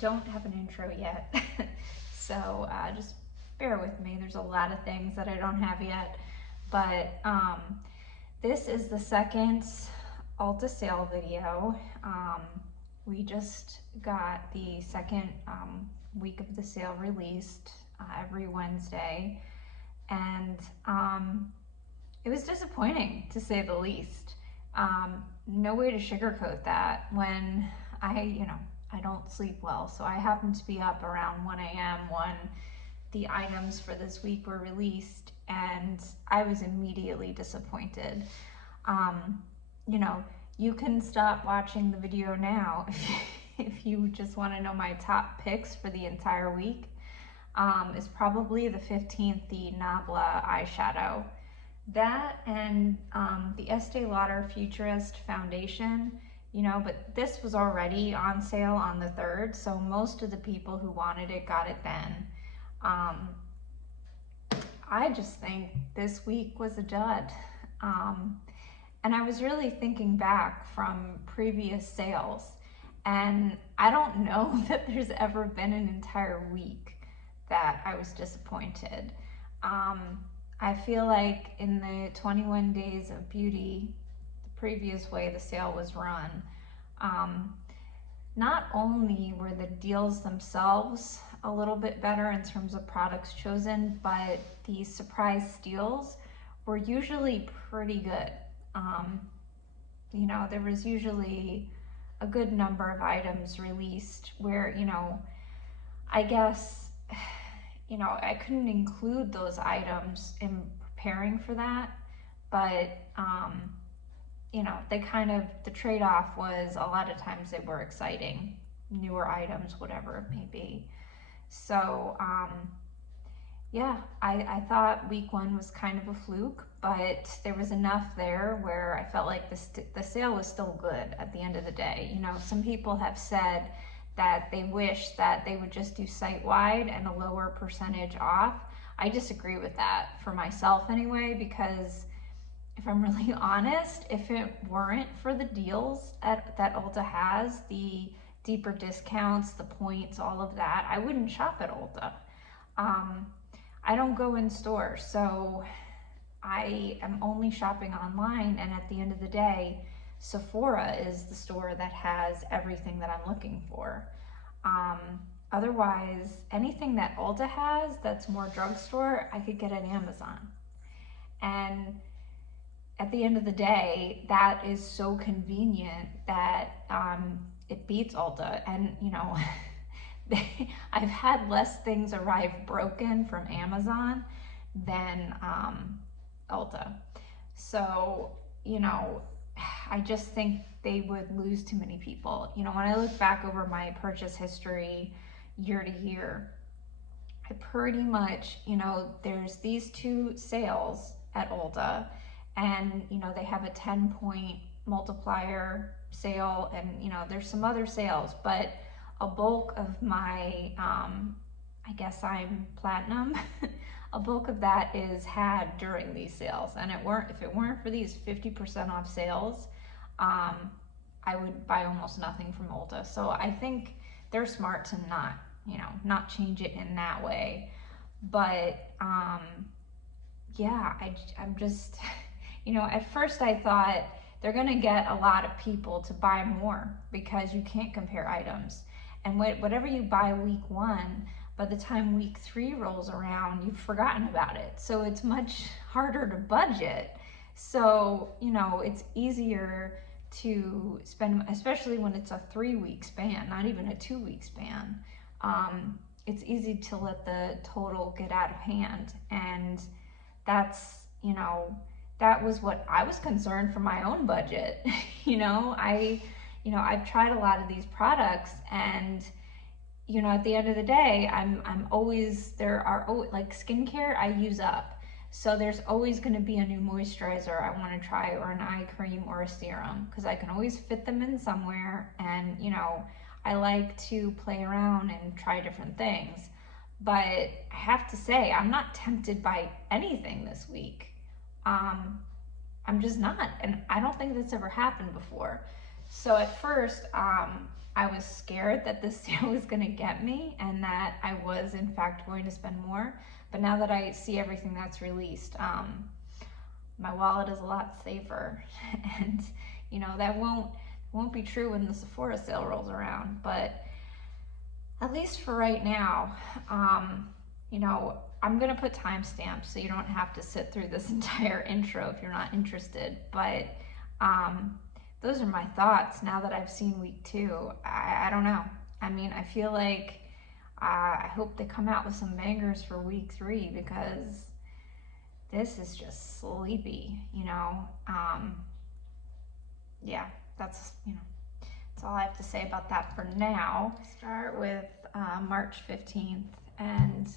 don't have an intro yet, so just bear with me. There's a lot of things that I don't have yet, but this is the second Ulta sale video. We just got the second week of the sale released every Wednesday, and it was disappointing, to say the least. No way to sugarcoat that. When I don't sleep well, so I happened to be up around 1 a.m. when the items for this week were released, and I was immediately disappointed. You can stop watching the video now if you just want to know my top picks for the entire week. Is probably the 15th, the Nabla eyeshadow. That and the Estee Lauder Futurist Foundation, but this was already on sale on the 3rd, so most of the people who wanted it got it then. I just think this week was a dud. And I was really thinking back from previous sales, and I don't know that there's ever been an entire week that I was disappointed. I feel like in the 21 Days of Beauty, the previous way the sale was run, not only were the deals themselves a little bit better in terms of products chosen, but the surprise steals were usually pretty good. There was usually a good number of items released where, I guess, I couldn't include those items in preparing for that, but, the trade-off was a lot of times they were exciting, newer items, whatever it may be. So, I thought week 1 was kind of a fluke, but there was enough there where I felt like the sale was still good at the end of the day. Some people have said that they wish that they would just do site-wide and a lower percentage off. I disagree with that for myself anyway, because if I'm really honest, if it weren't for the deals that Ulta has, the deeper discounts, the points, all of that, I wouldn't shop at Ulta. I don't go in stores, so I am only shopping online, and at the end of the day, Sephora is the store that has everything that I'm looking for. Otherwise, anything that Ulta has that's more drugstore, I could get at Amazon. And at the end of the day, that is so convenient that it beats Ulta. And I've had less things arrive broken from Amazon than Ulta. So, I just think they would lose too many people. When I look back over my purchase history year to year, I pretty much, there's these 2 sales at Ulta, and, they have a 10-point multiplier sale, and, there's some other sales, but a bulk of my, I guess I'm platinum, a bulk of that is had during these sales. And if it weren't for these 50% off sales, I would buy almost nothing from Ulta. So I think they're smart to not change it in that way. But I'm just, at first I thought they're gonna get a lot of people to buy more because you can't compare items. And whatever you buy week 1, by the time week 3 rolls around, you've forgotten about it. So it's much harder to budget. So, it's easier to spend, especially when it's a 3-week span, not even a 2-week span. It's easy to let the total get out of hand. And that's, that was what I was concerned for my own budget. I've tried a lot of these products, and at the end of the day, I'm always, like skincare I use up. So there's always going to be a new moisturizer I want to try, or an eye cream or a serum, because I can always fit them in somewhere. And I like to play around and try different things. But I have to say, I'm not tempted by anything this week. I'm just not, and I don't think that's ever happened before. So at first, I I was scared that this sale was going to get me and that I was in fact going to spend more. But now that I see everything that's released, my wallet is a lot safer. And that won't be true when the Sephora sale rolls around, but at least for right now, I'm gonna put timestamps so you don't have to sit through this entire intro if you're not interested. But those are my thoughts now that I've seen week 2. I don't know. I mean, I feel like I hope they come out with some bangers for week 3, because this is just sleepy, yeah, that's all I have to say about that for now. Start with March 15th, and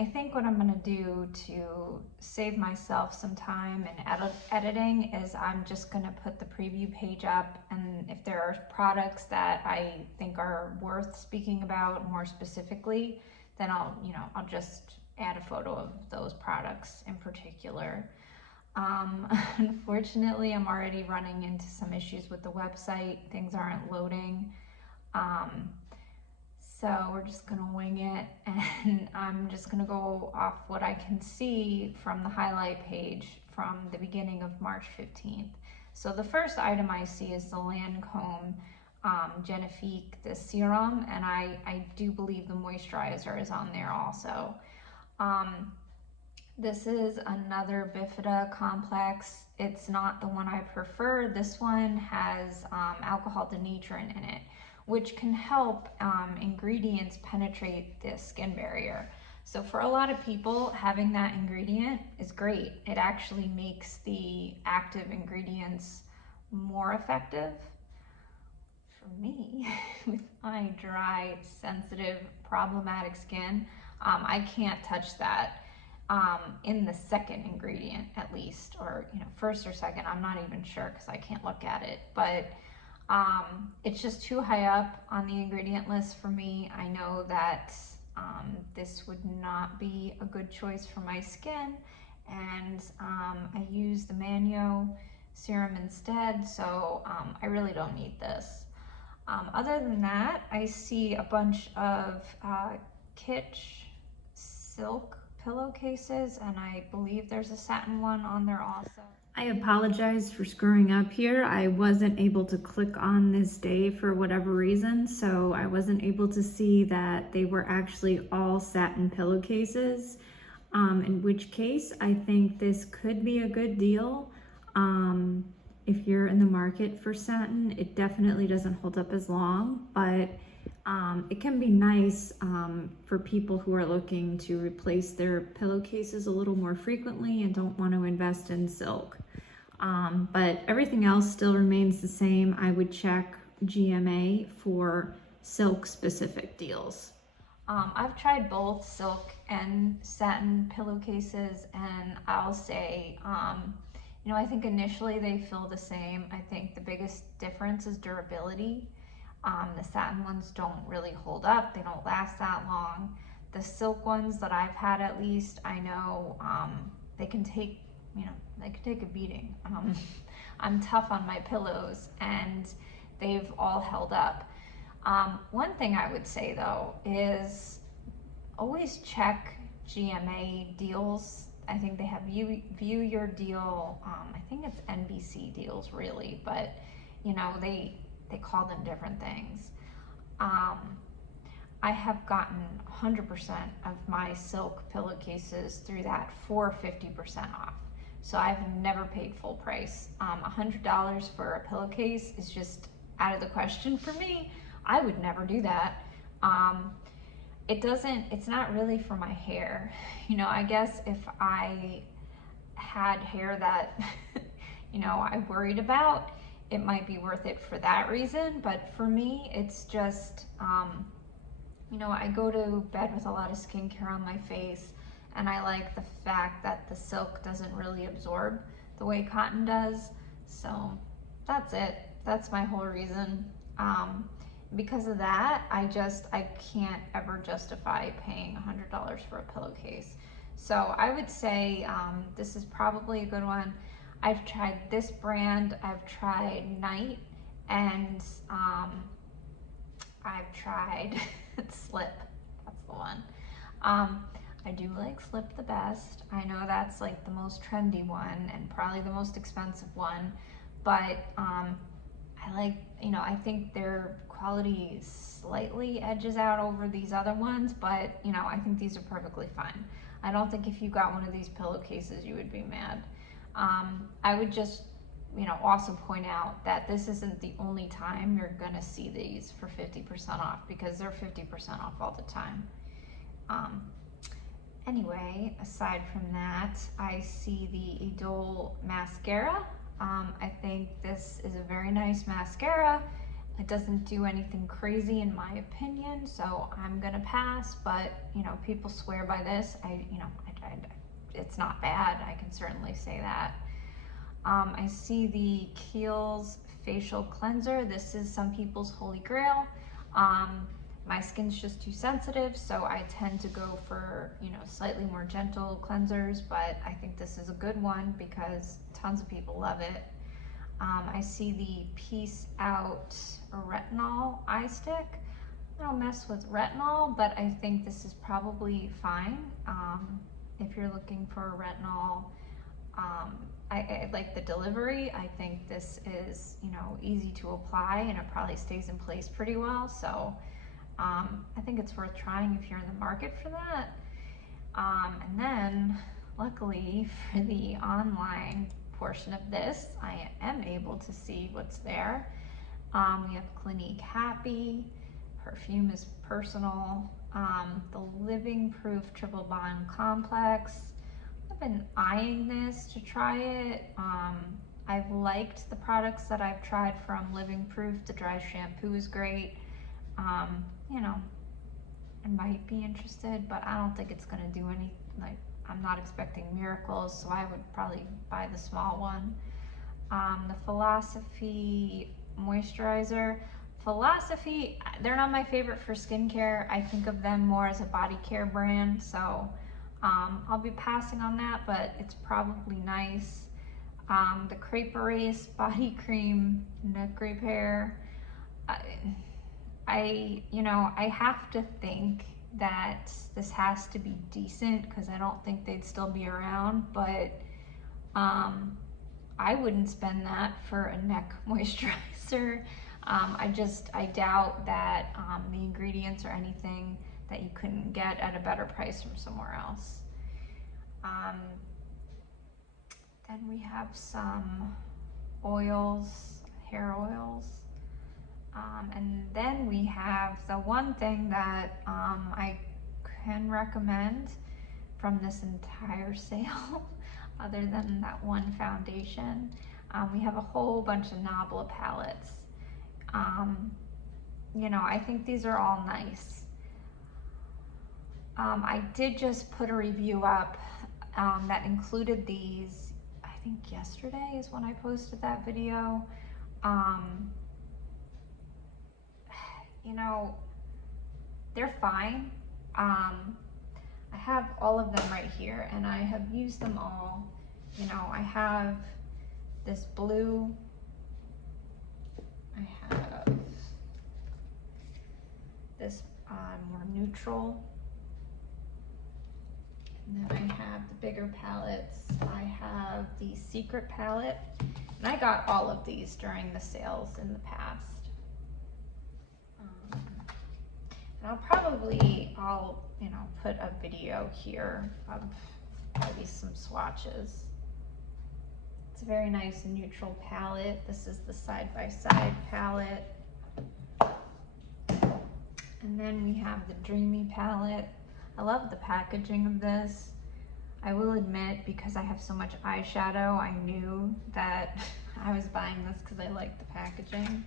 I think what I'm going to do to save myself some time in editing is I'm just going to put the preview page up, and if there are products that I think are worth speaking about more specifically, then I'll just add a photo of those products in particular. Unfortunately, I'm already running into some issues with the website. Things aren't loading. So we're just gonna wing it, and I'm just gonna go off what I can see from the highlight page from the beginning of March 15th. So the first item I see is the Lancome Genifique, the serum, and I do believe the moisturizer is on there also. This is another Bifida complex. It's not the one I prefer. This one has alcohol denaturin in it, which can help ingredients penetrate the skin barrier. So for a lot of people, having that ingredient is great. It actually makes the active ingredients more effective. For me, with my dry, sensitive, problematic skin, I can't touch that. In the second ingredient at least, or first or second, I'm not even sure because I can't look at it, but it's just too high up on the ingredient list for me. I know that this would not be a good choice for my skin, and I use the Manio serum instead, so I really don't need this. Other than that, I see a bunch of Kitsch silk pillowcases, and I believe there's a satin one on there also. I apologize for screwing up here. I wasn't able to click on this day for whatever reason, so I wasn't able to see that they were actually all satin pillowcases, in which case I think this could be a good deal. If you're in the market for satin, it definitely doesn't hold up as long, but it can be nice for people who are looking to replace their pillowcases a little more frequently and don't want to invest in silk. But everything else still remains the same. I would check GMA for silk specific deals. I've tried both silk and satin pillowcases, and I'll say, I think initially they feel the same. I think the biggest difference is durability. The satin ones don't really hold up. They don't last that long. The silk ones that I've had, at least, I know they can take a beating. I'm tough on my pillows, and they've all held up. One thing I would say though is always check GMA deals. I think they have view your deal. I think it's NBC deals really, but they call them different things. I have gotten 100% of my silk pillowcases through that for 50% off. So I've never paid full price. $100 for a pillowcase is just out of the question for me. I would never do that. It's not really for my hair. I guess if I had hair that, I worried about, it might be worth it for that reason. But for me, it's just, I go to bed with a lot of skincare on my face, and I like the fact that the silk doesn't really absorb the way cotton does. So that's it. That's my whole reason. Because of that, I can't ever justify paying $100 for a pillowcase. So I would say this is probably a good one. I've tried this brand, I've tried Night, and I've tried Slip, that's the one. I do like Slip the best. I know that's like the most trendy one and probably the most expensive one, but I like, I think their quality slightly edges out over these other ones, but I think these are perfectly fine. I don't think if you got one of these pillowcases you would be mad. I would just, also point out that this isn't the only time you're gonna see these for 50% off, because they're 50% off all the time. Anyway, aside from that, I see the Idol mascara. I think this is a very nice mascara. It doesn't do anything crazy in my opinion, so I'm gonna pass, but people swear by this. It's not bad, I can certainly say that. I see the Kiehl's facial cleanser. This is some people's holy grail. My skin's just too sensitive, so I tend to go for, slightly more gentle cleansers, but I think this is a good one because tons of people love it. I see the Peace Out Retinol Eye Stick. I don't mess with retinol, but I think this is probably fine. If you're looking for retinol, I like the delivery. I think this is, easy to apply and it probably stays in place pretty well. So I think it's worth trying if you're in the market for that. And then luckily for the online portion of this, I am able to see what's there. We have Clinique Happy, perfume is personal, the Living Proof Triple Bond Complex. I've been eyeing this to try it. I've liked the products that I've tried from Living Proof. The dry shampoo is great. I might be interested, but I don't think it's gonna do any, I'm not expecting miracles, so I would probably buy the small one. The Philosophy moisturizer. Philosophy, they're not my favorite for skincare. I think of them more as a body care brand, so I'll be passing on that, but it's probably nice. The Crepe Erase body cream, neck repair. I have to think that this has to be decent because I don't think they'd still be around, but I wouldn't spend that for a neck moisturizer. I doubt that the ingredients are anything that you couldn't get at a better price from somewhere else. Then we have some oils, hair oils. And then we have the one thing that I can recommend from this entire sale, other than that one foundation. We have a whole bunch of Nabla palettes. I think these are all nice. I did just put a review up that included these. I think yesterday is when I posted that video. They're fine. I have all of them right here and I have used them all. I have this blue, I have this more neutral, and then I have the bigger palettes. I have the Secret palette, and I got all of these during the sales in the past. And I'll put a video here of maybe some swatches. It's a very nice neutral palette. This is the side-by-side palette. And then we have the Dreamy palette. I love the packaging of this. I will admit, because I have so much eyeshadow, I knew that I was buying this because I like the packaging.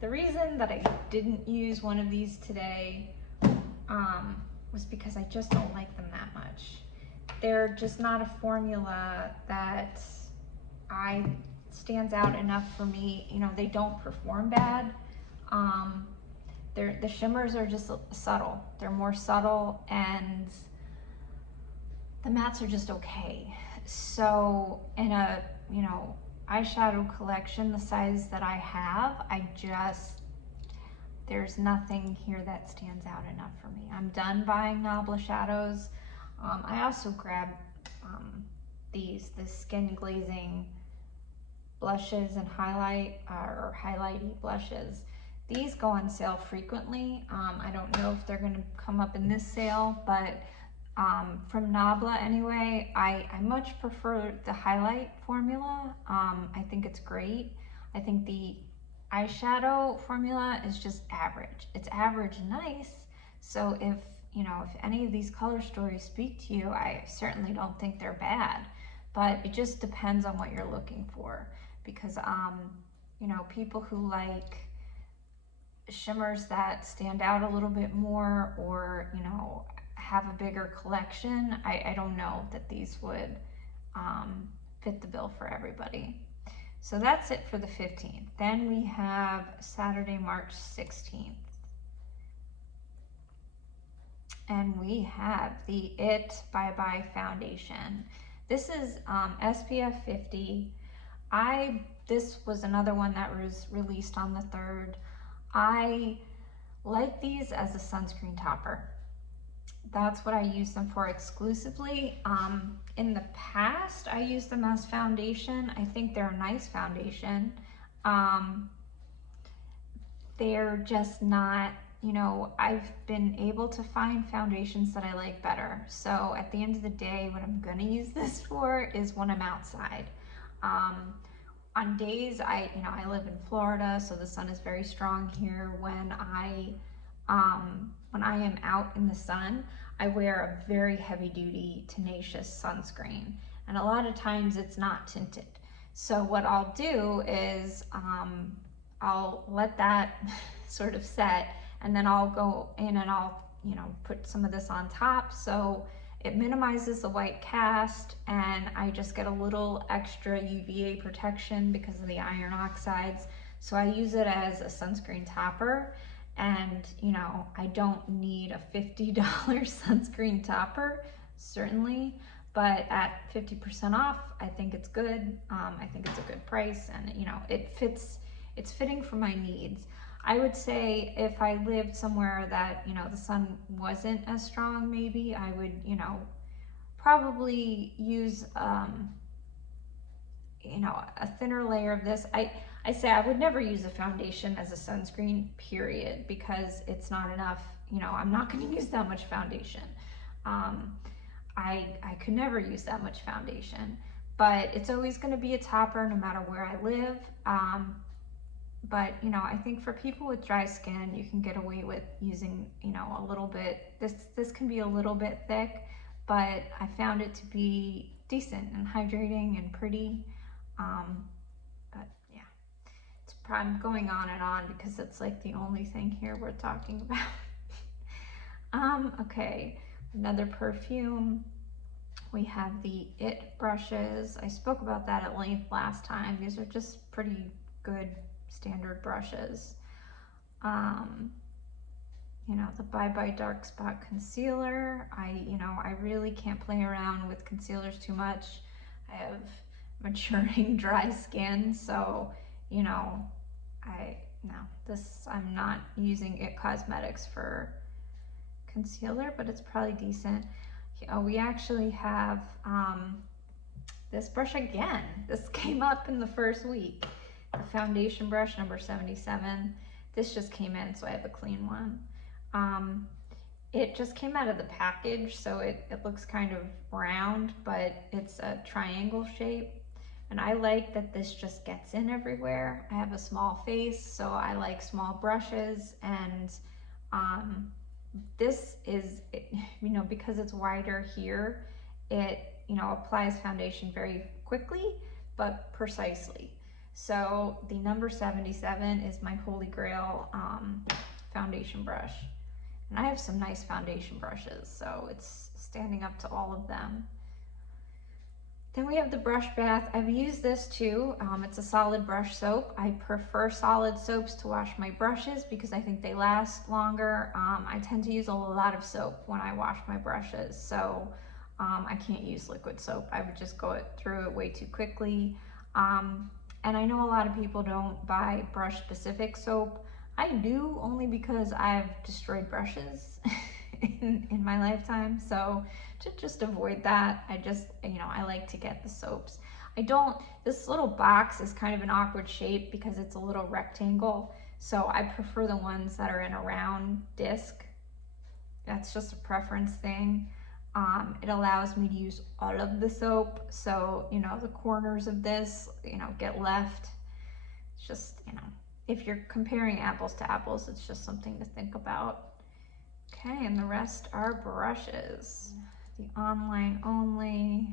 The reason that I didn't use one of these today was because I just don't like them that much. They're just not a formula that stands out enough for me. They don't perform bad. The shimmers are just subtle. They're more subtle, and the mattes are just okay. So in a you know, eyeshadow collection the size that I have, there's nothing here that stands out enough for me. I'm done buying Nabla shadows. I also grabbed the skin glazing blushes and highlighty blushes. These go on sale frequently. I don't know if they're gonna come up in this sale, but from Nabla anyway, I much prefer the highlight formula. I think it's great. I think the eyeshadow formula is just average. It's average nice. So if any of these color stories speak to you, I certainly don't think they're bad, but it just depends on what you're looking for. Because people who like shimmers that stand out a little bit more, or have a bigger collection, I don't know that these would fit the bill for everybody. So that's it for the 15th. Then we have Saturday, March 16th. And we have the It Bye Bye Foundation. This is SPF 50. This was another one that was released on the 3rd. I like these as a sunscreen topper. That's what I use them for exclusively. In the past, I used them as foundation. I think they're a nice foundation. They're just not, I've been able to find foundations that I like better. So at the end of the day, what I'm gonna use this for is when I'm outside. On days, I live in Florida, so the sun is very strong here. When I am out in the sun, I wear a very heavy duty tenacious sunscreen, and a lot of times it's not tinted. So what I'll do is I'll let that sort of set, and then I'll go in and I'll put some of this on top, so it minimizes the white cast, and I just get a little extra UVA protection because of the iron oxides. So I use it as a sunscreen topper, and I don't need a $50 sunscreen topper, certainly, but at 50% off, I think it's good. I think it's a good price, and it's fitting for my needs. I would say if I lived somewhere that, the sun wasn't as strong, maybe I would, probably use, a thinner layer of this. I say I would never use a foundation as a sunscreen, period, because it's not enough. I'm not going to use that much foundation. I could never use that much foundation, but it's always going to be a topper no matter where I live. But I think for people with dry skin, you can get away with using a little bit. This can be a little bit thick, but I found it to be decent and hydrating and pretty. But yeah, I'm going on and on because it's like the only thing here we're talking about. Okay, another perfume. We have the It brushes. I spoke about that at length last time. These are just pretty good standard brushes. The Bye Bye Dark Spot Concealer. I really can't play around with concealers too much. I have maturing dry skin, so I'm not using It Cosmetics for concealer, but it's probably decent. We actually have this brush again. This came up in the first week. The foundation brush number 77. This just came in, so I have a clean one. It just came out of the package, so it looks kind of round, but it's a triangle shape. And I like that this just gets in everywhere. I have a small face, so I like small brushes, and this is, because it's wider here, it, applies foundation very quickly, but precisely. So the number 77 is my holy grail foundation brush. And I have some nice foundation brushes, so it's standing up to all of them. Then we have the brush bath. I've used this too. It's a solid brush soap. I prefer solid soaps to wash my brushes because I think they last longer. I tend to use a lot of soap when I wash my brushes, so I can't use liquid soap. I would just go through it way too quickly. And I know a lot of people don't buy brush specific soap. I do, only because I've destroyed brushes in my lifetime. So to just avoid that, I like to get the soaps. This little box is kind of an awkward shape because it's a little rectangle. So I prefer the ones that are in a round disc. That's just a preference thing. It allows me to use all of the soap. So, the corners of this, get left. It's just, if you're comparing apples to apples, it's just something to think about. Okay, and the rest are brushes. The online only.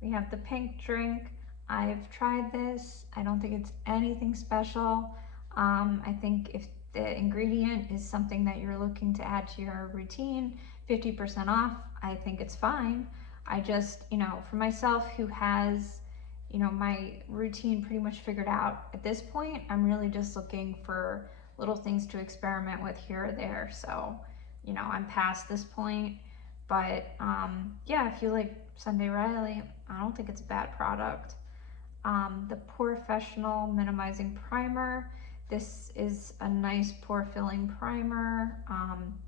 We have the pink drink. I've tried this. I don't think it's anything special. I think if the ingredient is something that you're looking to add to your routine, 50% off, I think it's fine. I just, for myself who has, my routine pretty much figured out at this point, I'm really just looking for little things to experiment with here or there. So, I'm past this point. But yeah, if you like Sunday Riley, I don't think it's a bad product. The Professional Minimizing Primer. This is a nice pore filling primer.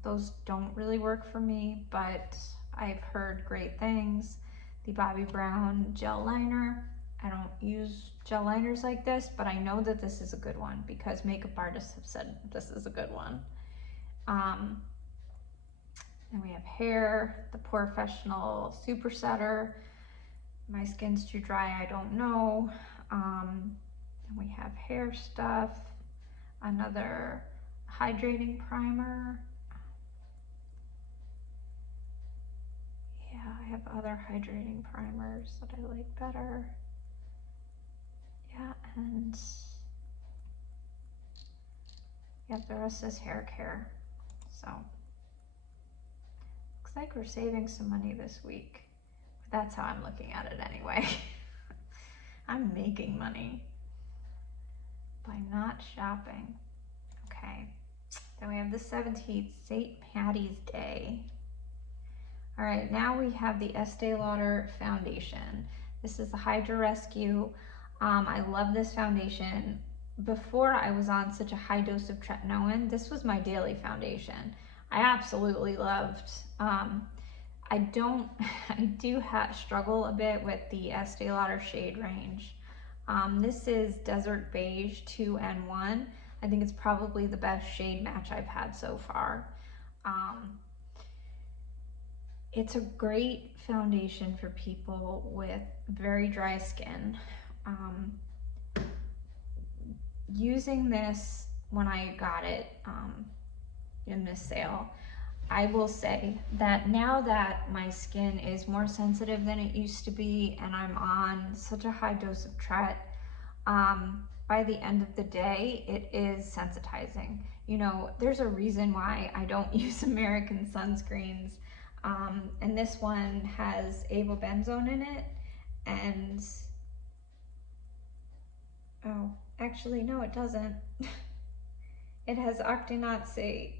Those don't really work for me, but I've heard great things. The Bobbi Brown Gel Liner. I don't use gel liners like this, but I know that this is a good one because makeup artists have said this is a good one. Then we have hair, the Professional Super Setter. My skin's too dry, I don't know. And we have hair stuff, another hydrating primer. Yeah, I have other hydrating primers that I like better. Yeah, and yeah, the rest is hair care. So looks like we're saving some money this week. But that's how I'm looking at it anyway. I'm making money by not shopping. Okay, then we have the 17th, St. Patty's Day. All right, now we have the Estee Lauder foundation. This is the Hydra Rescue. I love this foundation. Before I was on such a high dose of tretinoin, this was my daily foundation. I absolutely loved. I do struggle a bit with the Estee Lauder shade range. This is Desert Beige 2N1. I think it's probably the best shade match I've had so far. It's a great foundation for people with very dry skin. Using this when I got it in this sale, I will say that now that my skin is more sensitive than it used to be and I'm on such a high dose of tret, by the end of the day, it is sensitizing. There's a reason why I don't use American sunscreens. And this one has avobenzone in it, and oh, actually no, it doesn't. It has octinoxate,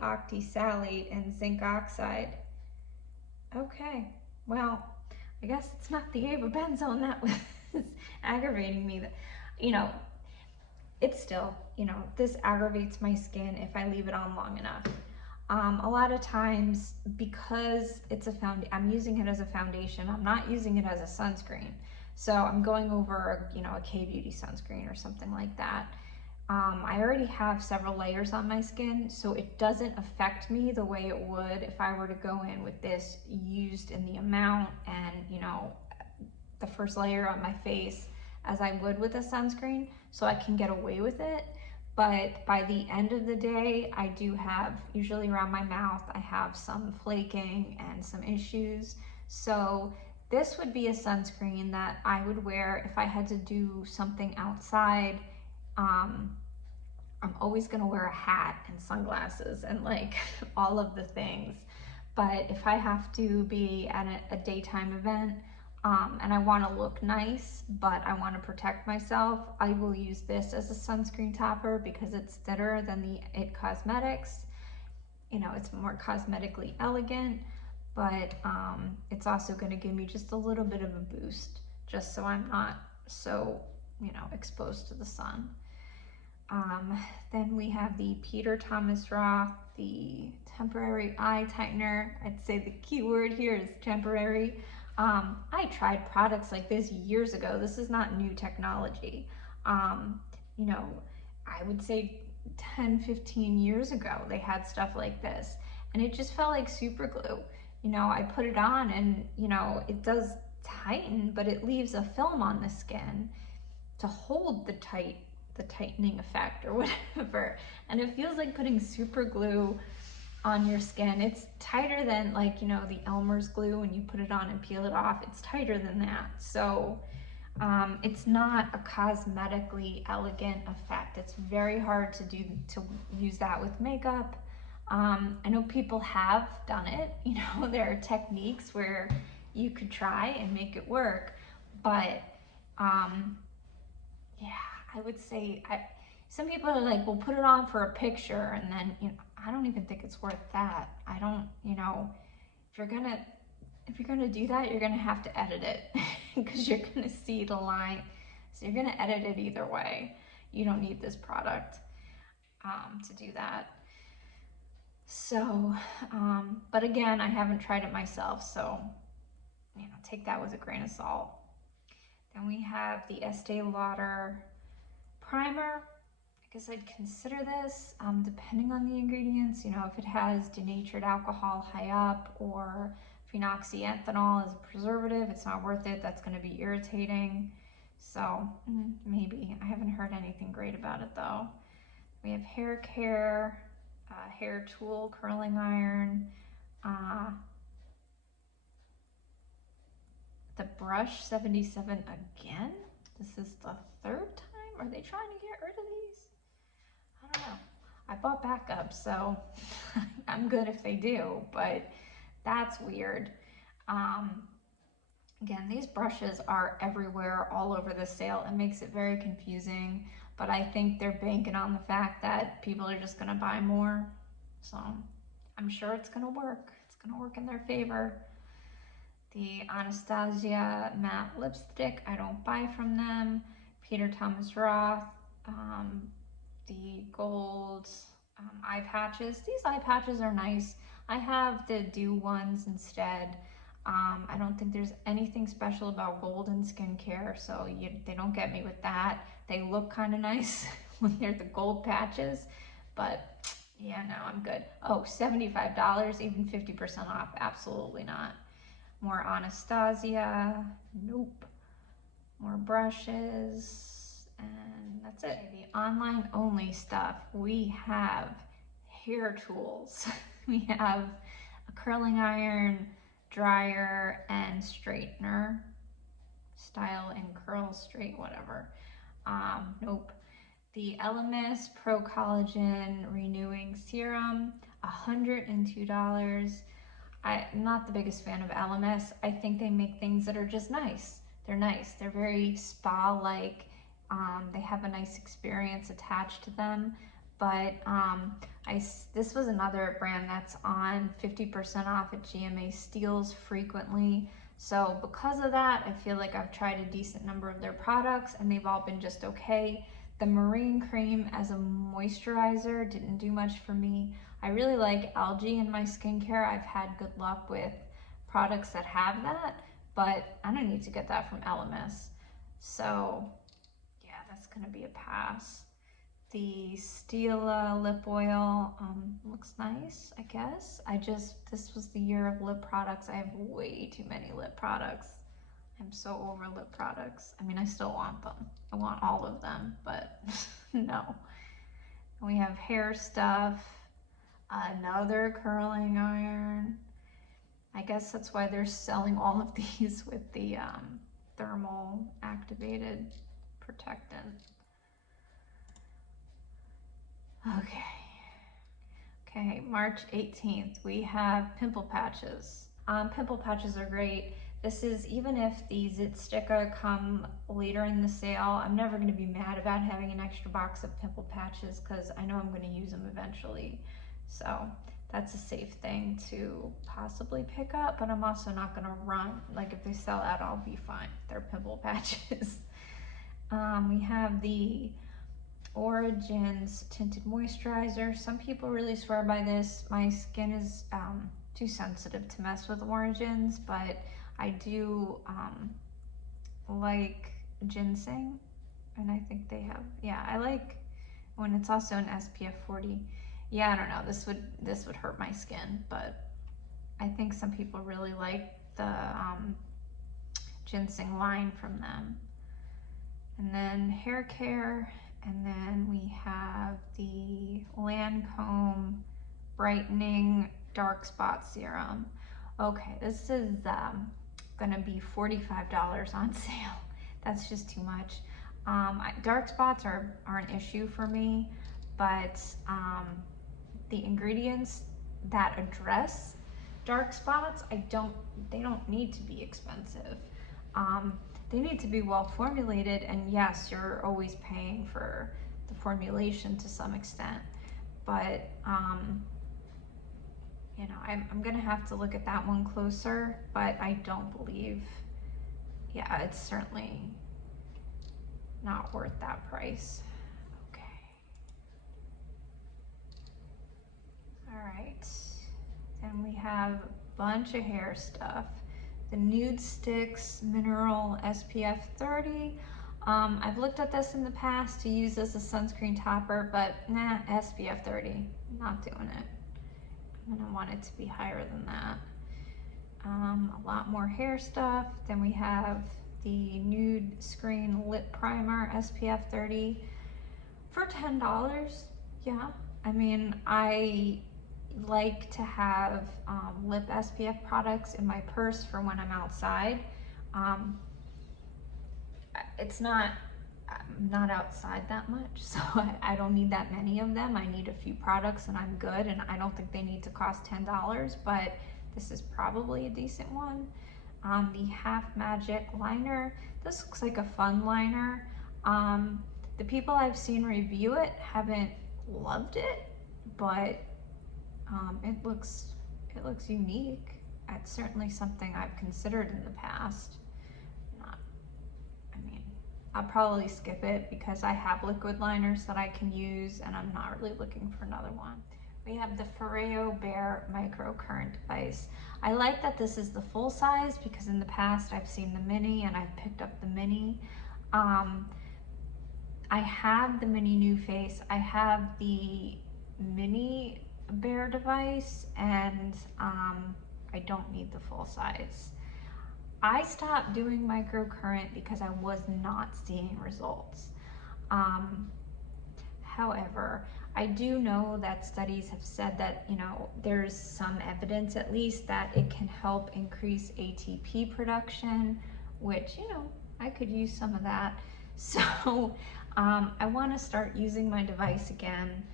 octisalate, and zinc oxide. Okay, well, I guess it's not the avobenzone that was aggravating me. It's still, this aggravates my skin if I leave it on long enough. A lot of times, because I'm using it as a foundation, I'm not using it as a sunscreen. So I'm going over, a K-Beauty sunscreen or something like that. I already have several layers on my skin, so it doesn't affect me the way it would if I were to go in with this used in the amount and, the first layer on my face as I would with a sunscreen, so I can get away with it. But by the end of the day, I do have, usually around my mouth, I have some flaking and some issues. So this would be a sunscreen that I would wear if I had to do something outside. I'm always gonna wear a hat and sunglasses and like all of the things. But if I have to be at a daytime event, and I want to look nice, but I want to protect myself, I will use this as a sunscreen topper because it's thinner than the It Cosmetics. It's more cosmetically elegant, but it's also going to give me just a little bit of a boost, just so I'm not so, exposed to the sun. Then we have the Peter Thomas Roth, the temporary eye tightener. I'd say the key word here is temporary. I tried products like this years ago. This is not new technology. Um, you know, I would say 10, 15 years ago, they had stuff like this, and it just felt like super glue. I put it on and, it does tighten, but it leaves a film on the skin to hold the tightening effect or whatever. And it feels like putting super glue on your skin. It's tighter than, like, the Elmer's glue when you put it on and peel it off. It's tighter than that. So it's not a cosmetically elegant effect. It's very hard to use that with makeup. I know people have done it. There are techniques where you could try and make it work, but yeah, I would say some people are like, "Well, put it on for a picture," and then I don't even think it's worth that. I don't, if you're gonna do that, you're gonna have to edit it because you're gonna see the line. So you're gonna edit it either way. You don't need this product to do that. So, but again, I haven't tried it myself, so take that with a grain of salt. Then we have the Estee Lauder primer. I guess I'd consider this, depending on the ingredients. If it has denatured alcohol high up or phenoxyethanol as a preservative, it's not worth it. That's going to be irritating. So maybe. I haven't heard anything great about it though. We have hair care, hair tool, curling iron, the brush 77 again. This is the third time. Are they trying to get rid of these? I don't know. I bought backup, so I'm good if they do, but that's weird. Again, these brushes are everywhere, all over the sale. It makes it very confusing, but I think they're banking on the fact that people are just gonna buy more. So I'm sure it's gonna work. It's gonna work in their favor. The Anastasia matte lipstick, I don't buy from them. Peter Thomas Roth, the gold eye patches. These eye patches are nice. I have the Dew ones instead. I don't think there's anything special about gold in skincare, so they don't get me with that. They look kind of nice when they're the gold patches, but yeah, no, I'm good. Oh, $75, even 50% off, absolutely not. More Anastasia, nope. More brushes, and that's it. The online only stuff, we have hair tools. We have a curling iron, dryer, and straightener. Style and curl straight, whatever. Nope. The Elemis Pro Collagen Renewing Serum, $102. I'm not the biggest fan of Elemis. I think they make things that are just nice. They're nice. They're very spa-like. They have a nice experience attached to them. But this was another brand that's on 50% off at GMA Steals frequently. So because of that, I feel like I've tried a decent number of their products and they've all been just okay. The Marine Cream as a moisturizer didn't do much for me. I really like algae in my skincare. I've had good luck with products that have that, but I don't need to get that from Elemis. So yeah, that's gonna be a pass. The Stila lip oil looks nice, I guess. This was the year of lip products. I have way too many lip products. I'm so over lip products. I mean, I still want them. I want all of them, but no. We have hair stuff, another curling iron. I guess that's why they're selling all of these with the thermal activated protectant. Okay, March 18th, we have pimple patches. Pimple patches are great. This is, even if the Zit Sticker come later in the sale, I'm never going to be mad about having an extra box of pimple patches because I know I'm going to use them eventually. So that's a safe thing to possibly pick up, but I'm also not gonna run. Like if they sell out, I'll be fine. They're pimple patches. We have the Origins Tinted Moisturizer. Some people really swear by this. My skin is too sensitive to mess with Origins, but I do like ginseng, and I think they have, yeah, I like when it's also an SPF 40. Yeah, I don't know, this would hurt my skin, but I think some people really like the ginseng line from them. And then hair care, and then we have the Lancome Brightening Dark Spot Serum. Okay, this is gonna be $45 on sale. That's just too much. Dark spots are an issue for me, but the ingredients that address dark spots, they don't need to be expensive. They need to be well formulated, and yes, you're always paying for the formulation to some extent, but you know, I'm gonna have to look at that one closer, but I don't believe, yeah, it's certainly not worth that price. Okay. All right, then we have a bunch of hair stuff. The Nude Sticks Mineral SPF 30. I've looked at this in the past to use as a sunscreen topper, but nah, SPF 30, not doing it. I'm gonna want it to be higher than that. A lot more hair stuff. Then we have the Nude Screen Lip Primer SPF 30 for $10. Yeah, I mean, I like to have lip SPF products in my purse for when I'm outside. I'm not outside that much, so I don't need that many of them. I need a few products and I'm good, and I don't think they need to cost $10, but this is probably a decent one. The Half Magic Liner. This looks like a fun liner. The people I've seen review it haven't loved it, but it looks unique. It's certainly something I've considered in the past. I'll probably skip it because I have liquid liners that I can use, and I'm not really looking for another one. We have the Foreo Bare Microcurrent device. I like that this is the full size because in the past I've seen the mini and I've picked up the mini. I have the mini NuFace. I have the mini Bare device, and I don't need the full size. I stopped doing microcurrent because I was not seeing results. However, I do know that studies have said that, you know, there's some evidence at least that it can help increase ATP production, which, you know, I could use some of that. So I want to start using my device again.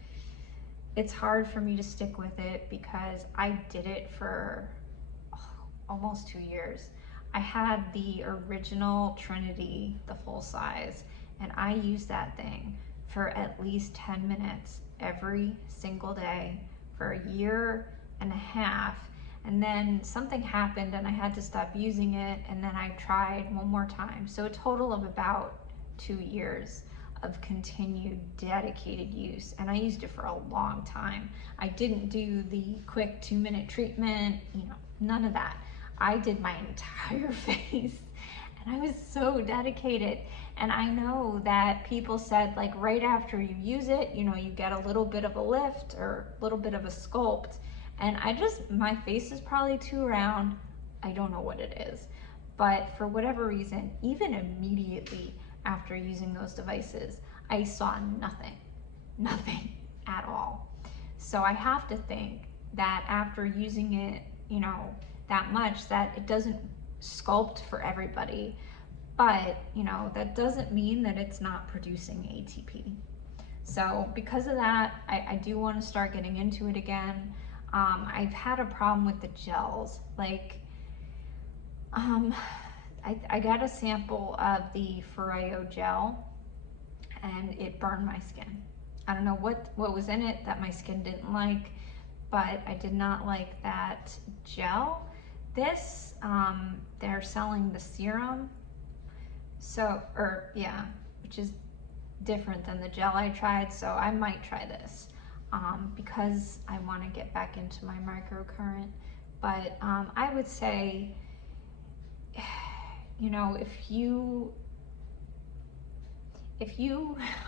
It's hard for me to stick with it because I did it for almost 2 years. I had the original Trinity, the full size, and I used that thing for at least 10 minutes every single day for a year and a half. And then something happened and I had to stop using it, and then I tried one more time. So a total of about 2 years of continued dedicated use, and I used it for a long time. I didn't do the quick 2-minute treatment, you know, none of that. I did my entire face, and I was so dedicated. And I know that people said, like, right after you use it, you know, you get a little bit of a lift or a little bit of a sculpt. And my face is probably too round. I don't know what it is. But for whatever reason, even immediately after using those devices, I saw nothing at all. So I have to think that after using it, you know, that much, that it doesn't sculpt for everybody, but you know, that doesn't mean that it's not producing ATP. So because of that, I do want to start getting into it again. I've had a problem with the gels. Like, I got a sample of the Foreo gel and it burned my skin. I don't know what was in it that my skin didn't like, but I did not like that gel. This, they're selling the serum, so, or yeah, which is different than the gel I tried, so I might try this because I want to get back into my microcurrent. But I would say, you know, if you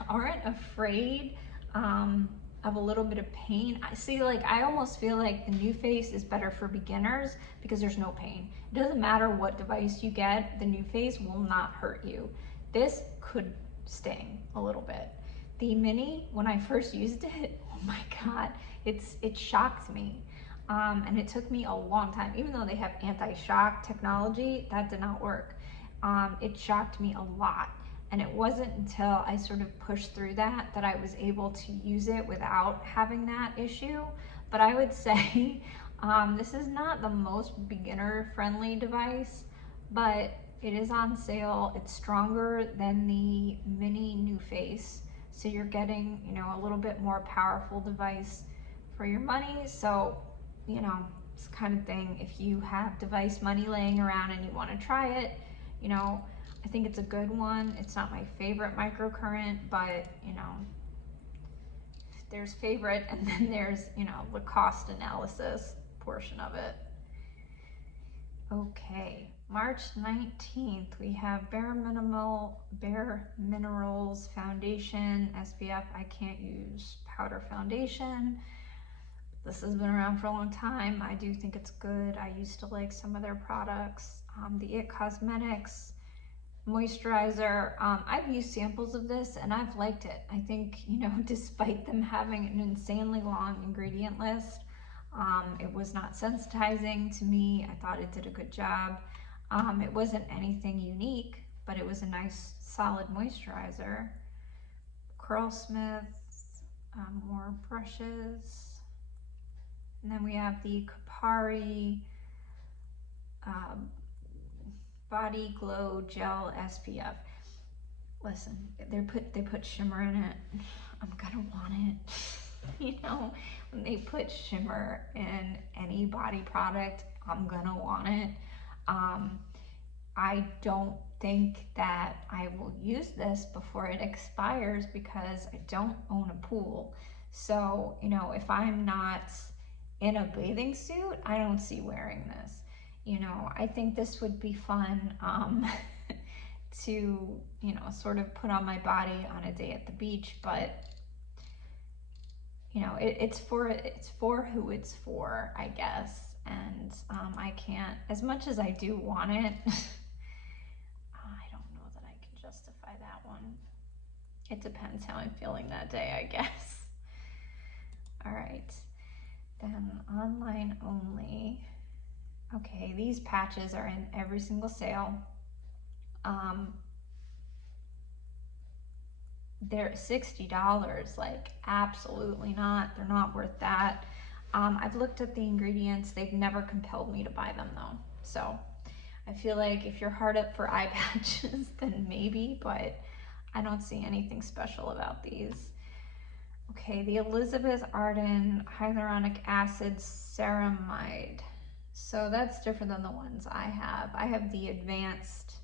aren't afraid of a little bit of pain, I see, like, I almost feel like the New Face is better for beginners because there's no pain. It doesn't matter what device you get, the New Face will not hurt you. This could sting a little bit. The Mini, when I first used it, oh my God, it shocked me. And it took me a long time, even though they have anti-shock technology, that did not work. It shocked me a lot. And it wasn't until I sort of pushed through that I was able to use it without having that issue. But I would say this is not the most beginner-friendly device, but it is on sale. It's stronger than the Mini New Face. So you're getting, you know, a little bit more powerful device for your money. So, you know, it's the kind of thing, if you have device money laying around and you want to try it, you know, I think it's a good one. It's not my favorite microcurrent, but, you know, there's favorite and then there's, you know, the cost analysis portion of it. Okay, March 19th, we have Bare Minerals Foundation SPF. I can't use powder foundation. This has been around for a long time. I do think it's good. I used to like some of their products. The IT Cosmetics moisturizer, I've used samples of this and I've liked it. I think, you know, despite them having an insanely long ingredient list, it was not sensitizing to me. I thought it did a good job. It wasn't anything unique, but it was a nice solid moisturizer. Curlsmith, more brushes. And then we have the Kapari Body Glow Gel SPF. Listen, they put shimmer in it. I'm gonna want it. You know, when they put shimmer in any body product, I'm gonna want it. I don't think that I will use this before it expires because I don't own a pool. So, you know, if I'm not in a bathing suit, I don't see wearing this. You know, I think this would be fun to, you know, sort of put on my body on a day at the beach, but, you know, it's for who it's for, I guess. And I can't, as much as I do want it, I don't know that I can justify that one. It depends how I'm feeling that day, I guess. All right, then online only. Okay, these patches are in every single sale. They're $60, like absolutely not. They're not worth that. I've looked at the ingredients. They've never compelled me to buy them though. So I feel like if you're hard up for eye patches, then maybe, but I don't see anything special about these. Okay, the Elizabeth Arden Hyaluronic Acid Ceramide. So that's different than the ones I have. I have the advanced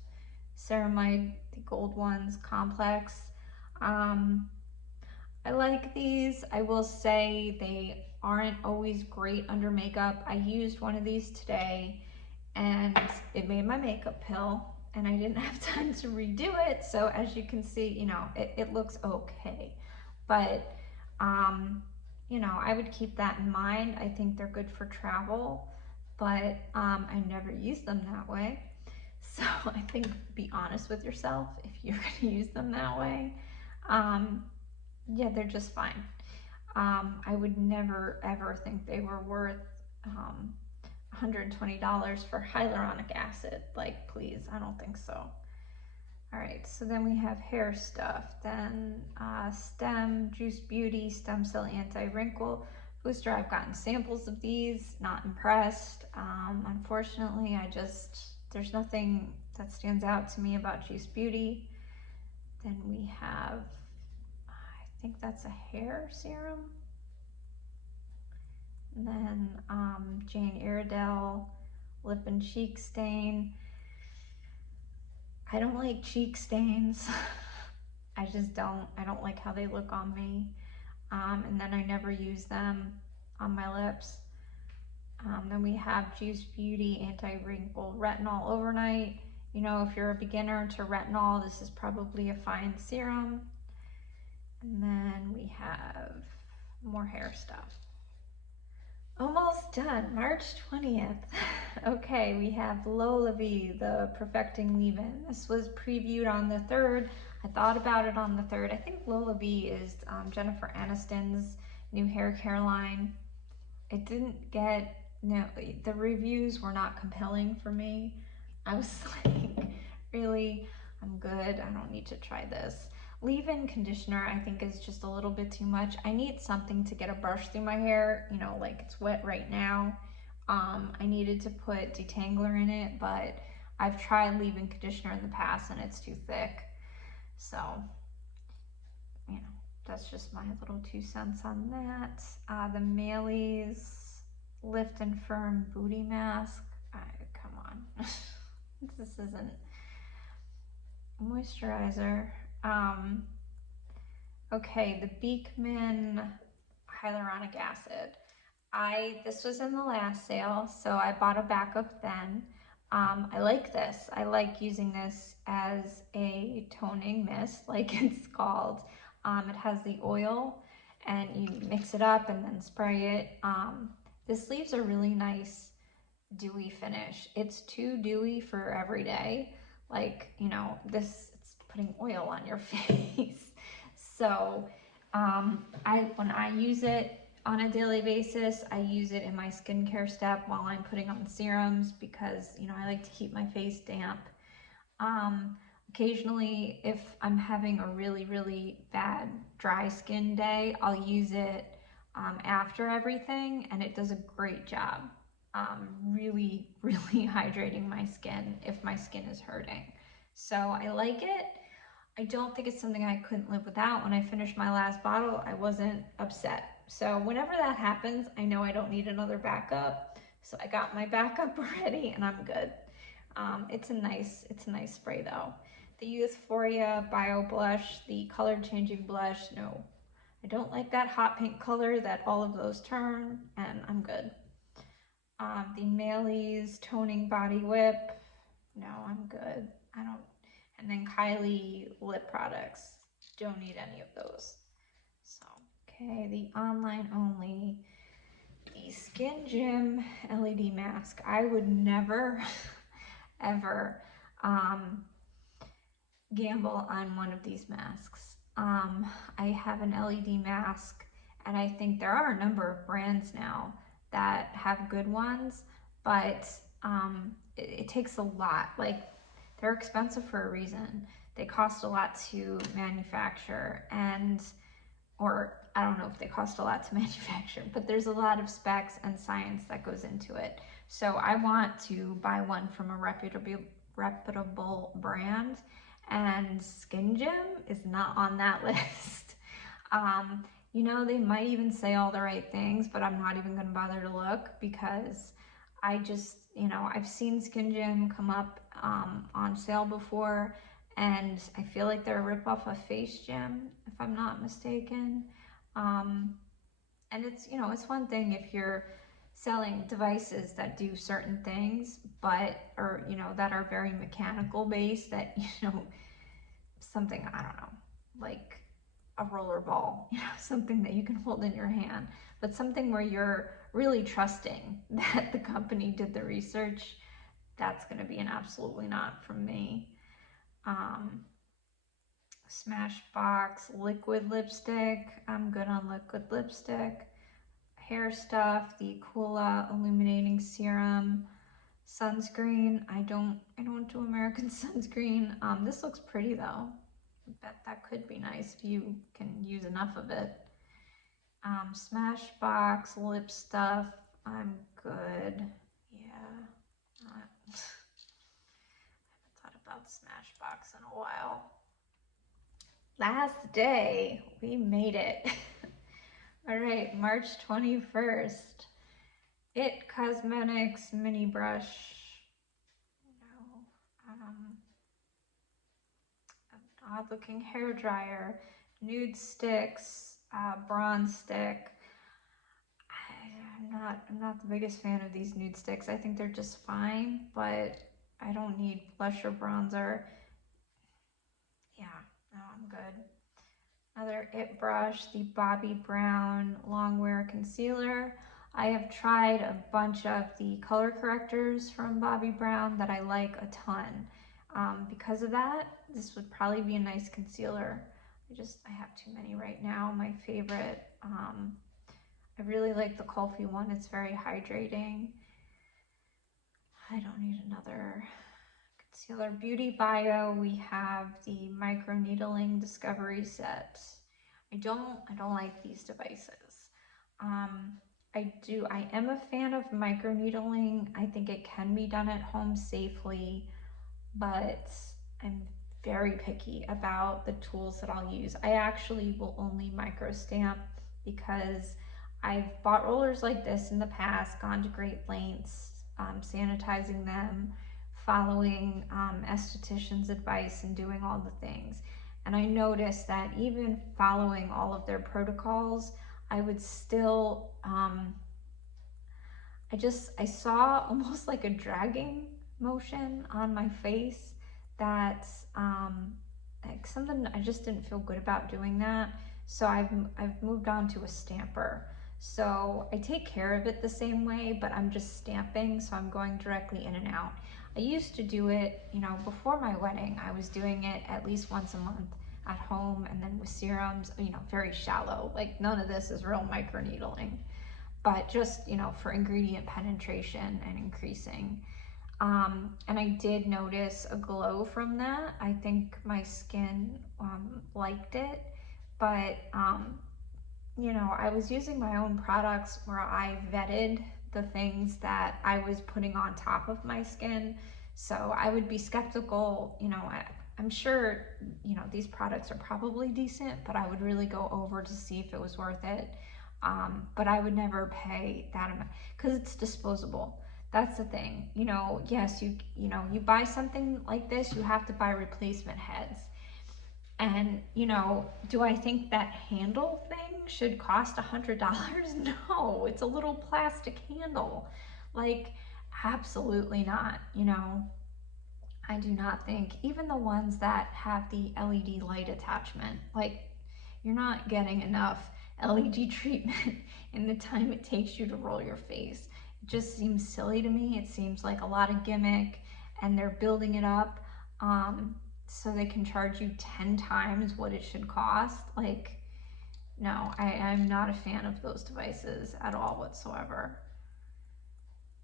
ceramide, the gold ones, complex. I like these. I will say they aren't always great under makeup. I used one of these today and it made my makeup pill and I didn't have time to redo it. So as you can see, you know, it looks okay. But, you know, I would keep that in mind. I think they're good for travel, but I never use them that way. So I think be honest with yourself if you're gonna use them that way. Yeah, they're just fine. I would never ever think they were worth $120 for hyaluronic acid. Like, please, I don't think so. All right, so then we have hair stuff. Then Stem Juice Beauty Stem Cell Anti-Wrinkle Booster. I've gotten samples of these, not impressed. Unfortunately, there's nothing that stands out to me about Juice Beauty. Then we have, I think that's a hair serum. And then Jane Iredale Lip and Cheek Stain. I don't like cheek stains. I just don't. I don't like how they look on me. And then I never use them on my lips. Then we have Juice Beauty Anti-Wrinkle Retinol Overnight. You know, if you're a beginner to retinol, this is probably a fine serum. And then we have more hair stuff. Almost done, March 20th. Okay, we have Lolavi, the Perfecting Leave-In. This was previewed on the 3rd. I thought about it on the 3rd. I think Lolavi is Jennifer Aniston's new hair care line. It didn't get, no, the reviews were not compelling for me. I was like, really? I'm good. I don't need to try this. Leave-in conditioner I think is just a little bit too much. I need something to get a brush through my hair, you know, like it's wet right now. I needed to put detangler in it, but I've tried leave-in conditioner in the past and it's too thick. So, you know, that's just my little 2 cents on that. The Mailey's Lift and Firm Booty Mask. Come on. This isn't moisturizer. Okay, the Beekman hyaluronic acid. This was in the last sale, so I bought a backup then. I like this. I like using this as a toning mist, like it's called. It has the oil, and you mix it up and then spray it. This leaves a really nice dewy finish. It's too dewy for every day. Like, you know, it's putting oil on your face. So when I use it on a daily basis, I use it in my skincare step while I'm putting on serums because, you know, I like to keep my face damp. Occasionally, if I'm having a really, really bad dry skin day, I'll use it after everything, and it does a great job. Really, really hydrating my skin if my skin is hurting. So I like it. I don't think it's something I couldn't live without. When I finished my last bottle, I wasn't upset. So whenever that happens, I know I don't need another backup. So I got my backup already and I'm good. It's a nice spray though. The Euphoria Bio Blush, the color changing blush, no. I don't like that hot pink color that all of those turn, and I'm good. The Mailey's Toning Body Whip, no, I'm good. I don't. And then Kylie lip products, don't need any of those. So, okay, the online only, the Skin Gym LED mask. I would never, ever gamble on one of these masks. I have an LED mask, and I think there are a number of brands now that have good ones, but it takes a lot. Like, they're expensive for a reason. They cost a lot to manufacture, or I don't know if they cost a lot to manufacture, but there's a lot of specs and science that goes into it. So I want to buy one from a reputable brand, and Skin Gym is not on that list. You know, they might even say all the right things, but I'm not even going to bother to look because I just, you know, I've seen Skin Gym come up on sale before, and I feel like they're a ripoff of Face Gym, if I'm not mistaken. And it's, you know, it's one thing if you're selling devices that do certain things, or, you know, that are very mechanical based, that, you know, something, I don't know, like a roller ball, you know, something that you can hold in your hand, but something where you're really trusting that the company did the research, that's going to be an absolutely not from me. Smashbox liquid lipstick, I'm good on liquid lipstick. Hair stuff, the Coola illuminating serum. Sunscreen, I don't do American sunscreen. This looks pretty though. I bet that could be nice if you can use enough of it. Smashbox lip stuff, I'm good. Yeah, I haven't thought about Smashbox in a while. Last day, we made it. All right, March 21st. It Cosmetics mini brush. No. An odd looking hair dryer. Nude sticks. Bronze stick. I'm not the biggest fan of these nude sticks. I think they're just fine, but I don't need blush or bronzer. Yeah, no, I'm good. Another It brush, the Bobbi Brown Longwear Concealer. I have tried a bunch of the color correctors from Bobbi Brown that I like a ton. Because of that, this would probably be a nice concealer. I have too many right now. My favorite, I really like the Kulfi one. It's very hydrating. I don't need another concealer. Beauty Bio, we have the micro needling discovery set. I don't like these devices. I am a fan of micro needling. I think it can be done at home safely, but I'm very picky about the tools that I'll use. I actually will only micro stamp because I've bought rollers like this in the past, gone to great lengths, sanitizing them, following esthetician's advice and doing all the things. And I noticed that even following all of their protocols, I would still, I saw almost like a dragging motion on my face that, like something, I just didn't feel good about doing that. So I've moved on to a stamper. So I take care of it the same way, but I'm just stamping, so I'm going directly in and out. I used to do it, before my wedding, I was doing it at least once a month at home, and then with serums, very shallow. Like none of this is real microneedling, but just, for ingredient penetration and increasing. And I did notice a glow from that. I think my skin liked it, but I was using my own products where I vetted the things that I was putting on top of my skin. So I would be skeptical, I'm sure, these products are probably decent, but I would really go over to see if it was worth it. But I would never pay that amount because it's disposable. That's the thing. Yes, you buy something like this, you have to buy replacement heads. And, do I think that handle thing should cost $100? No, it's a little plastic handle. Like, absolutely not, I do not think, even the ones that have the LED light attachment, like, you're not getting enough LED treatment in the time it takes you to roll your face. It just seems silly to me. It seems like a lot of gimmick, and they're building it up so they can charge you 10 times what it should cost. Like, no, I'm not a fan of those devices at all whatsoever.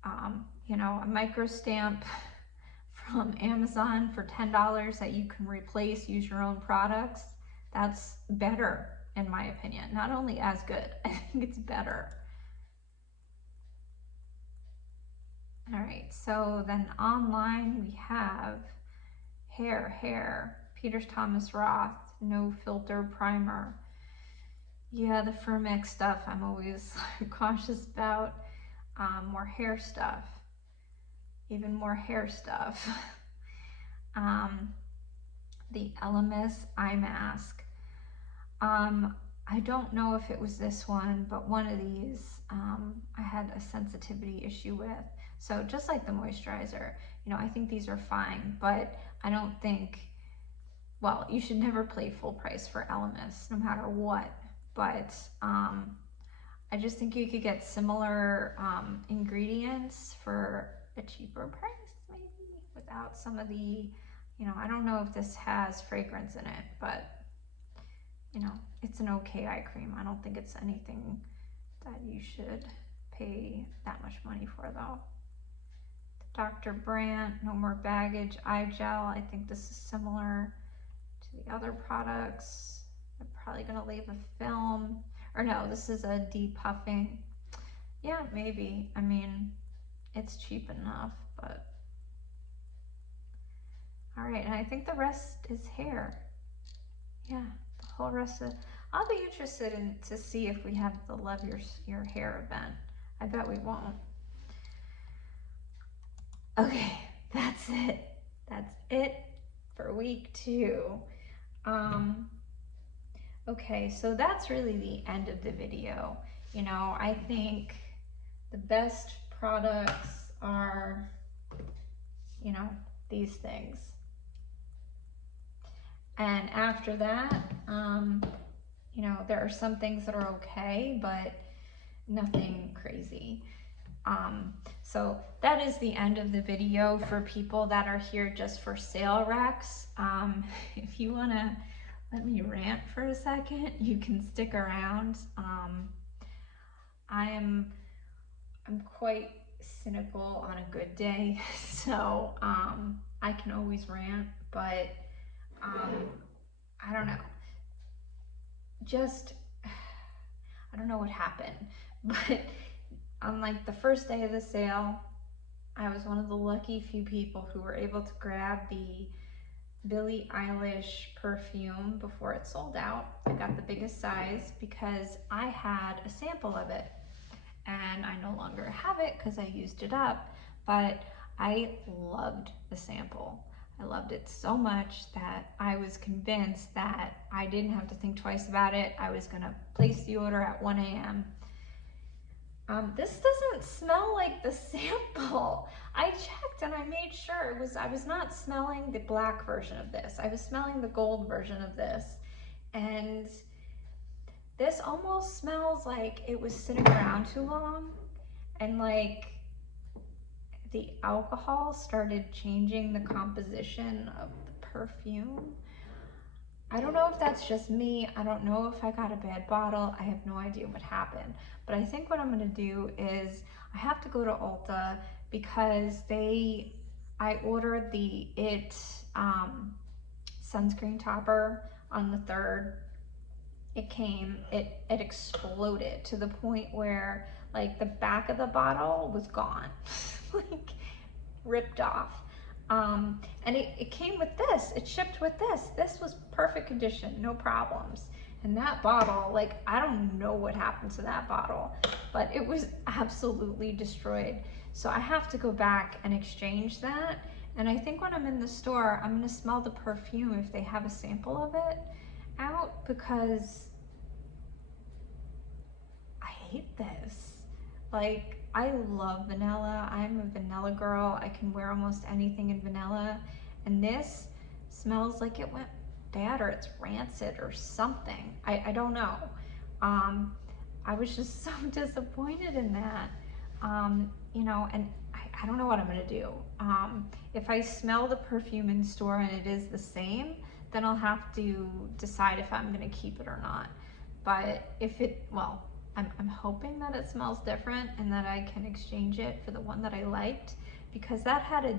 A micro stamp from Amazon for $10 that you can replace, use your own products, that's better in my opinion. Not only as good, I think it's better. All right, so then online we have hair, Peters Thomas Roth, no filter primer. Yeah, the Firmex stuff I'm always cautious about. More hair stuff, even more hair stuff. The Elemis eye mask. I don't know if it was this one, but one of these I had a sensitivity issue with. So just like the moisturizer, I think these are fine, but I don't think, well, you should never pay full price for Elemis, no matter what. But I just think you could get similar ingredients for a cheaper price, maybe, without some of the, I don't know if this has fragrance in it, but it's an okay eye cream. I don't think it's anything that you should pay that much money for though. Dr. Brandt, No More Baggage Eye Gel. I think this is similar to the other products. I'm probably gonna leave a film. Or no, this is a depuffing. Yeah, maybe. I mean, it's cheap enough, but. All right, and I think the rest is hair. Yeah, the whole rest of, I'll be interested in to see if we have the Love Your Hair event. I bet we won't. Okay, that's it. That's it for week 2. Okay, so that's really the end of the video. You know, I think the best products are, you know, these things. And after that, you know, there are some things that are okay, but nothing crazy. So that is the end of the video for people that are here just for sale racks. If you want to let me rant for a second, you can stick around. I'm quite cynical on a good day, so I can always rant, but I don't know. Just, I don't know what happened, but on like the first day of the sale, I was one of the lucky few people who were able to grab the Billie Eilish perfume before it sold out. I got the biggest size because I had a sample of it, and I no longer have it because I used it up, but I loved the sample. I loved it so much that I was convinced that I didn't have to think twice about it. I was gonna place the order at 1 a.m. This doesn't smell like the sample. I checked and I made sure I was not smelling the black version of this. I was smelling the gold version of this. And this almost smells like it was sitting around too long, and like the alcohol started changing the composition of the perfume. I don't know if that's just me. I don't know if I got a bad bottle. I have no idea what happened. But I think what I'm gonna do is I have to go to Ulta because I ordered the sunscreen topper on the 3rd. It came, it exploded to the point where like the back of the bottle was gone, like ripped off. And it came with this, it shipped with this. This was perfect condition, no problems. And that bottle, like, I don't know what happened to that bottle, but it was absolutely destroyed. So I have to go back and exchange that. And I think when I'm in the store, I'm gonna smell the perfume if they have a sample of it out, because I hate this. Like, I love vanilla. I'm a vanilla girl. I can wear almost anything in vanilla. And this smells like it went bad, or it's rancid or something. I don't know. I was just so disappointed in that. You know, and I don't know what I'm gonna do. If I smell the perfume in store and it is the same, then I'll have to decide if I'm gonna keep it or not. But if it, well, I'm hoping that it smells different and that I can exchange it for the one that I liked, because that had a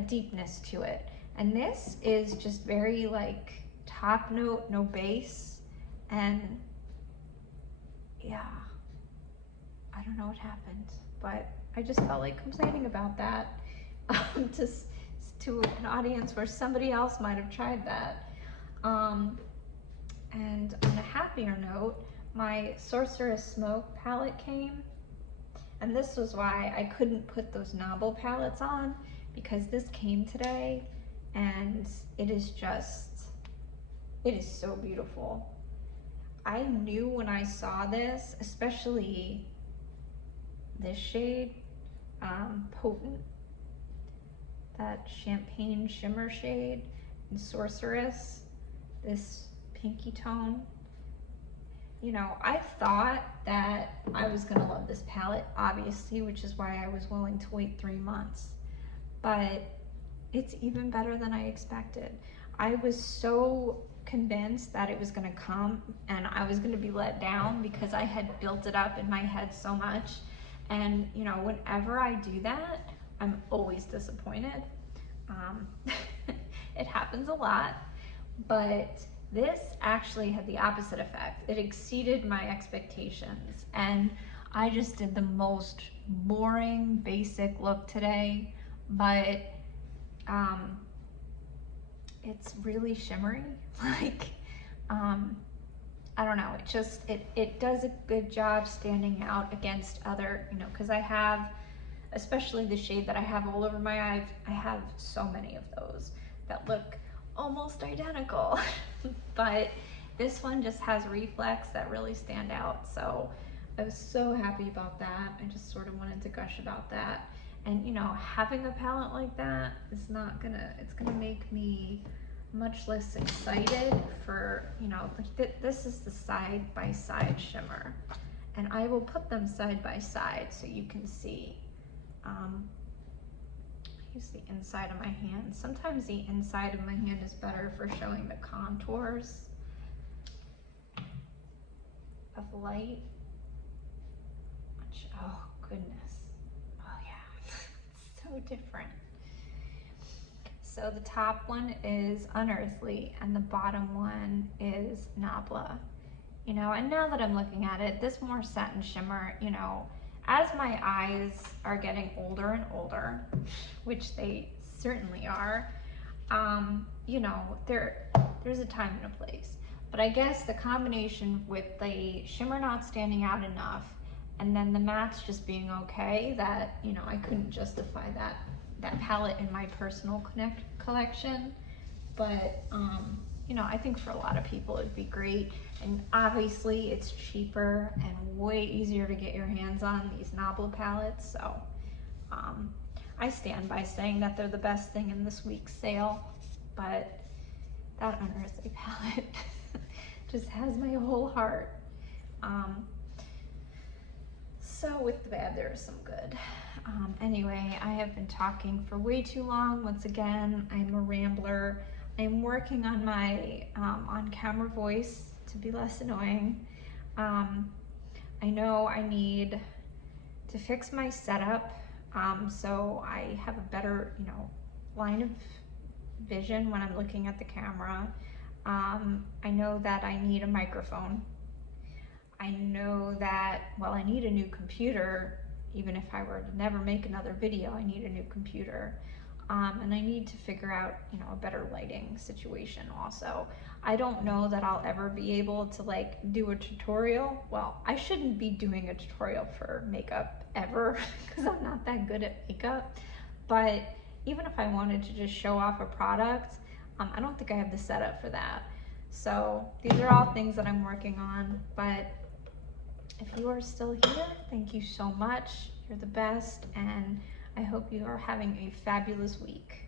deepness to it. And this is just very like top note, no base. And yeah, I don't know what happened, but I just felt like complaining about that to an audience where somebody else might have tried that. And on a happier note, my Sorceress Smoke palette came, and this was why I couldn't put those Novel palettes on, because this came today, and it is so beautiful. I knew when I saw this, especially this shade, Potent, that champagne shimmer shade, and Sorceress, this pinky tone. You know, I thought that I was gonna love this palette, obviously, which is why I was willing to wait 3 months. But it's even better than I expected. I was so convinced that it was gonna come and I was gonna be let down because I had built it up in my head so much. And you know, whenever I do that, I'm always disappointed. It happens a lot, but this actually had the opposite effect. It exceeded my expectations, and I just did the most boring, basic look today, but it's really shimmery. Like, I don't know, it does a good job standing out against other, you know, because I have especially the shade that I have all over my eyes. I have so many of those that look almost identical. But this one just has reflex that really stand out. So I was so happy about that. I just sort of wanted to gush about that. And you know, having a palette like that is not gonna, it's gonna make me much less excited for, you know, like this is the side by side shimmer. And I will put them side by side so you can see. Use the inside of my hand. Sometimes the inside of my hand is better for showing the contours of light. Which, oh goodness. Oh yeah, it's so different. So the top one is Unearthly and the bottom one is Nabla. You know, and now that I'm looking at it, this more satin shimmer, you know, as my eyes are getting older and older, which they certainly are, you know, there's a time and a place. But I guess the combination with the shimmer not standing out enough and then the mattes just being okay, that, you know, I couldn't justify that palette in my personal collection. But, you know, I think for a lot of people it'd be great. And obviously it's cheaper and way easier to get your hands on these Nabla palettes. So I stand by saying that they're the best thing in this week's sale. But that Unearthly palette just has my whole heart. So with the bad, there is some good. Anyway, I have been talking for way too long. Once again, I'm a rambler. I'm working on my on-camera voice to be less annoying. I know I need to fix my setup so I have a better, you know, line of vision when I'm looking at the camera. I know that I need a microphone. I know that, well, I need a new computer. Even if I were to never make another video, I need a new computer. And I need to figure out, you know, a better lighting situation also. I don't know that I'll ever be able to like do a tutorial. Well, I shouldn't be doing a tutorial for makeup ever because I'm not that good at makeup. But even if I wanted to just show off a product, I don't think I have the setup for that. So these are all things that I'm working on. But if you are still here, thank you so much. You're the best, and I hope you are having a fabulous week.